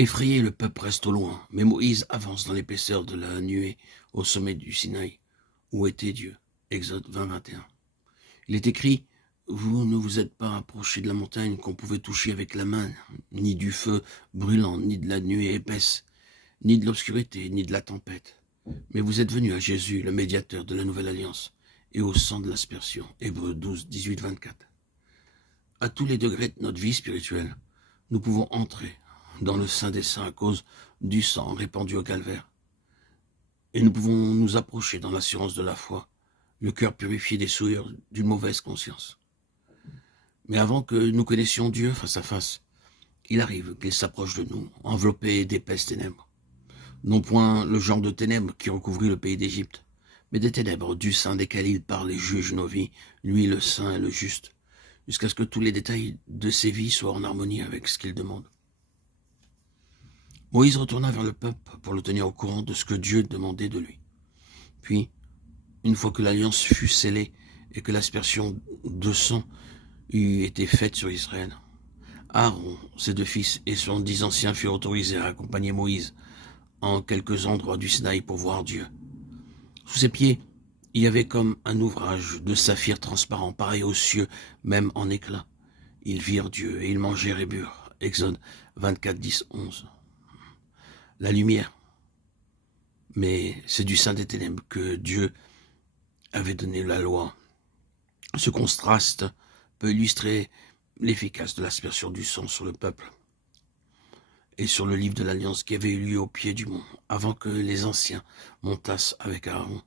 Effrayé, le peuple reste au loin, mais Moïse avance dans l'épaisseur de la nuée au sommet du Sinaï, où était Dieu. Exode 20, 21. Il est écrit: vous ne vous êtes pas approchés de la montagne qu'on pouvait toucher avec la main, ni du feu brûlant, ni de la nuée épaisse, ni de l'obscurité, ni de la tempête. Mais vous êtes venus à Jésus, le médiateur de la nouvelle alliance, et au sang de l'aspersion. Hébreux 12, 18, 24. À tous les degrés de notre vie spirituelle, nous pouvons entrer dans le Saint des Saints à cause du sang répandu au calvaire. Et nous pouvons nous approcher dans l'assurance de la foi, le cœur purifié des souillures d'une mauvaise conscience. Mais avant que nous connaissions Dieu face à face, il arrive qu'il s'approche de nous, enveloppé d'épaisses ténèbres. Non point le genre de ténèbres qui recouvrit le pays d'Égypte, mais des ténèbres du sein desquelles il parle et juge nos vies, lui le saint et le juste, jusqu'à ce que tous les détails de ses vies soient en harmonie avec ce qu'il demande. Moïse retourna vers le peuple pour le tenir au courant de ce que Dieu demandait de lui. Puis, une fois que l'alliance fut scellée et que l'aspersion de sang eut été faite sur Israël, Aaron, ses 2 fils et son 10 anciens furent autorisés à accompagner Moïse en quelques endroits du Sinaï pour voir Dieu. Sous ses pieds, il y avait comme un ouvrage de saphir transparent, pareil aux cieux, même en éclat. Ils virent Dieu et ils mangèrent et burent. Exode 24, 10, 11. La lumière, mais c'est du sein des ténèbres que Dieu avait donné la loi. Ce contraste peut illustrer l'efficace de l'aspersion du sang sur le peuple et sur le livre de l'Alliance qui avait eu lieu au pied du mont, avant que les anciens montassent avec Aaron.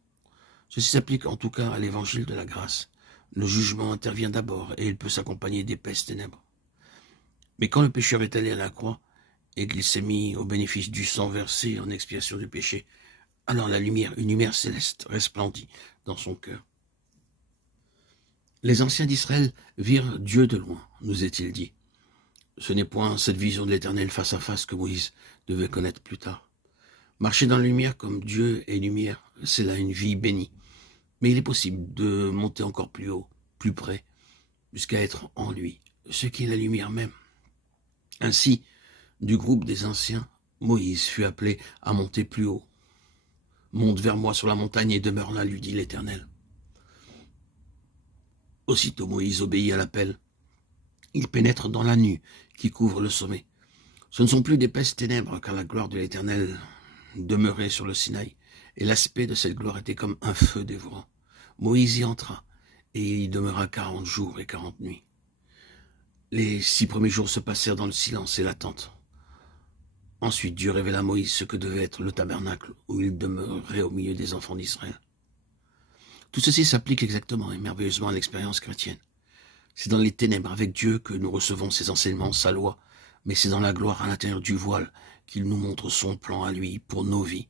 Ceci s'applique en tout cas à l'évangile de la grâce. Le jugement intervient d'abord et il peut s'accompagner d'épaisses ténèbres. Mais quand le pécheur est allé à la croix et qu'il s'est mis au bénéfice du sang versé en expiation du péché, alors la lumière, une lumière céleste, resplendit dans son cœur. Les anciens d'Israël virent Dieu de loin, nous est-il dit. Ce n'est point cette vision de l'Éternel face à face que Moïse devait connaître plus tard. Marcher dans la lumière comme Dieu est lumière, c'est là une vie bénie. Mais il est possible de monter encore plus haut, plus près, jusqu'à être en lui, ce qui est la lumière même. Ainsi, du groupe des anciens, Moïse fut appelé à monter plus haut. Monte vers moi sur la montagne et demeure là, lui dit l'Éternel. Aussitôt Moïse obéit à l'appel. Il pénètre dans la nue qui couvre le sommet. Ce ne sont plus d'épaisses ténèbres, car la gloire de l'Éternel demeurait sur le Sinaï, et l'aspect de cette gloire était comme un feu dévorant. Moïse y entra, et il y demeura 40 jours et 40 nuits. Les 6 premiers jours se passèrent dans le silence et l'attente. Ensuite, Dieu révéla à Moïse ce que devait être le tabernacle où il demeurerait au milieu des enfants d'Israël. Tout ceci s'applique exactement et merveilleusement à l'expérience chrétienne. C'est dans les ténèbres avec Dieu que nous recevons ses enseignements, sa loi, mais c'est dans la gloire à l'intérieur du voile qu'il nous montre son plan à lui pour nos vies,